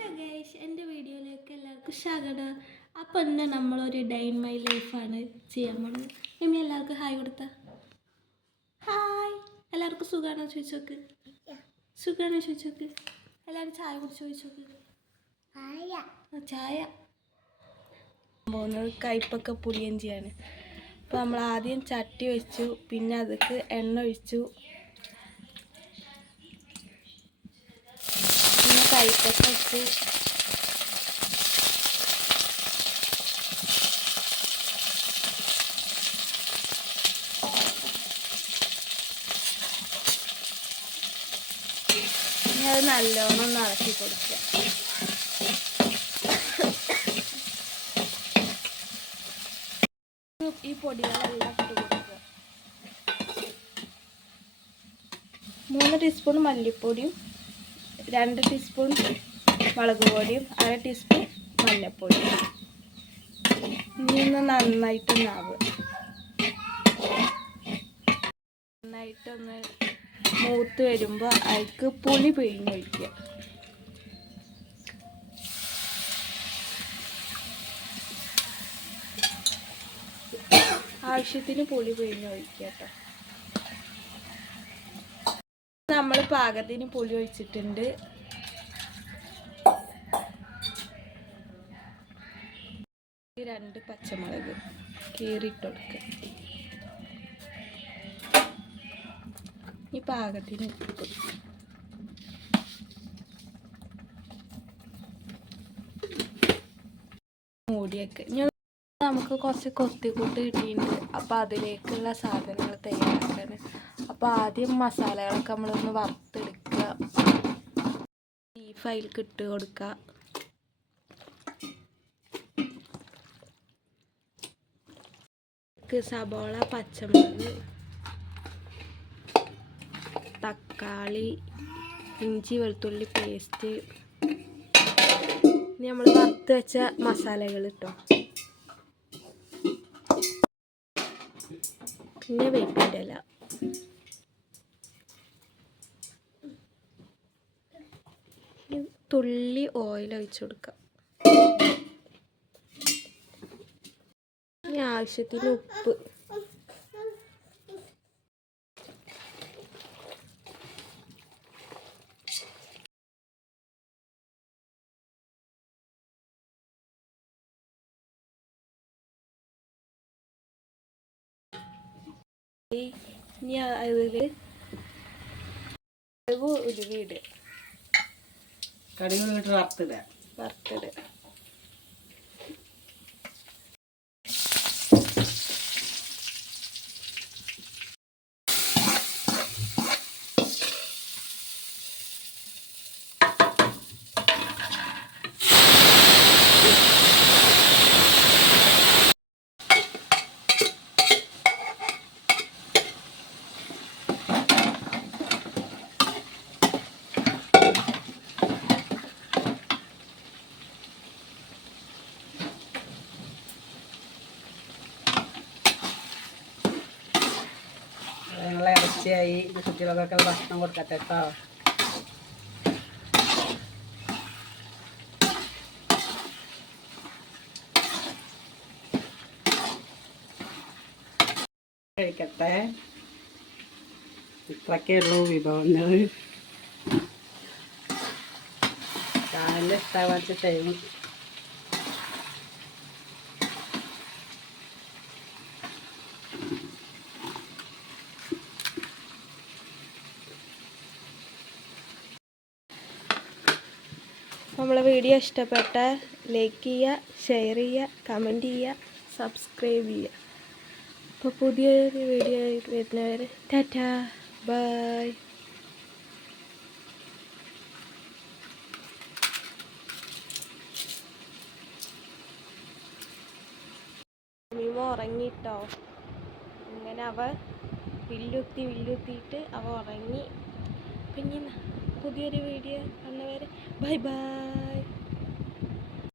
Hello guys, എൻ്റെ വീഡിയോയിലേക്ക് എല്ലാവർക്കും സ്വാഗതം. അപ്പോൾ ഇന്ന് നമ്മളൊരു ഡേ ഇൻ മൈ ലൈഫാണ് ചെയ്യാൻ പോകുന്നത്. ഇനി എല്ലാവർക്കും ഹായ് കൊടുത്ത ഹായ്. എല്ലാവർക്കും സുഖമാണോ ചോദിച്ചോക്ക്, സുഖമാണോ ചോദിച്ചോക്ക്. എല്ലാവരും ചായ കുടിച്ച് ചോദിച്ചോക്ക്. ചായ പോകുന്നത് കയ്പൊക്കെ പുളിയഞ്ചിയാണ്. അപ്പോൾ നമ്മൾ ആദ്യം ചട്ടി വെച്ചു, പിന്നെ അതിക്ക് എണ്ണ ഒഴിച്ചു, പിന്നെ കയ്പൊക്കെ വെച്ച് ഇനി അത് നല്ലോണം ഒന്ന് ഇളക്കി കൊടുക്കുക. ഈ പൊടികളെല്ലാം ഇട്ട് കൊടുക്കുക. 3 ടീസ്പൂൺ മല്ലിപ്പൊടിയും 2 ടീസ്പൂൺ മുളക് പൊടിയും 1/2 ടീസ്പൂൺ മഞ്ഞൾപ്പൊടിയും. ഇനി ഒന്ന് നന്നായിട്ടൊന്ന് മൂത്ത് വരുമ്പോൾ അതിലേക്ക് പുളി പിഴിഞ്ഞൊഴിക്കുക. ആവശ്യത്തിന് പുളി പിഴിഞ്ഞൊഴിക്കുക കേട്ടോ. നമ്മൾ പാകത്തിന് പുളി ഒഴിച്ചിട്ടുണ്ട്. ഈ 2 പച്ചമുളക് കീറിയിട്ട് കൊടുക്കുക. ഈ പാകത്തിന് ഉപ്പ് കൊടുക്കുക. മൂടിയൊക്കെ നമുക്ക് കുറച്ച് കൊത്തിക്കൂട്ട് കിട്ടിയിട്ടുണ്ട്. അപ്പോൾ അതിലേക്കുള്ള സാധനങ്ങൾ തയ്യാറാക്കാണ്. അപ്പോൾ ആദ്യം മസാലകളൊക്കെ നമ്മളൊന്ന് വറുത്തെടുക്കുക. ബീഫ് അതിലേക്ക് ഇട്ട് കൊടുക്കുക. സബോള, പച്ചമുളക്, തക്കാളി, ഇഞ്ചി വെളുത്തുള്ളി പേസ്റ്റ്, നമ്മൾ വറുത്ത് വെച്ച മസാലകൾ ഇട്ടോ. പിന്നെ വേപ്പിൻ്റെ ഇല, തുള്ളി ഓയിൽ ഒഴിച്ച് കൊടുക്കാം. ഇനി ആവശ്യത്തിന് ഉപ്പ്. ഇനി അതിൽ ഉലുവയിടുക. കടുകിട്ട് വറുത്തിടുക. ഞങ്ങളെ ഇറച്ചിയായി. കുട്ടികൾക്കൊക്കെ ഭക്ഷണം കൊടുക്കട്ടെ കേട്ടോ. കഴിക്കട്ടെ. ഇത്രയൊക്കെയുള്ളൂ വിഭവങ്ങൾ. ചാനൽ ഇഷ്ടമായിട്ട് ചെയ്യും. നമ്മളെ വീഡിയോ ഇഷ്ടപ്പെട്ടാൽ ലൈക്ക് ചെയ്യുക, ഷെയർ ചെയ്യുക, കമൻറ്റ് ചെയ്യുക, സബ്സ്ക്രൈബ് ചെയ്യുക. അപ്പോൾ പുതിയൊരു വീഡിയോ ആയിട്ട് വരുന്നവരെ ടാറ്റാ ബൈ. മീമ ഉറങ്ങിട്ടോ. ഇങ്ങനെ അവ വില്ലുത്തിയിട്ട് അവ ഉറങ്ങി. പിന്നെ പുതിയൊരു വീഡിയോ വന്നവരെ ബൈ ബൈ.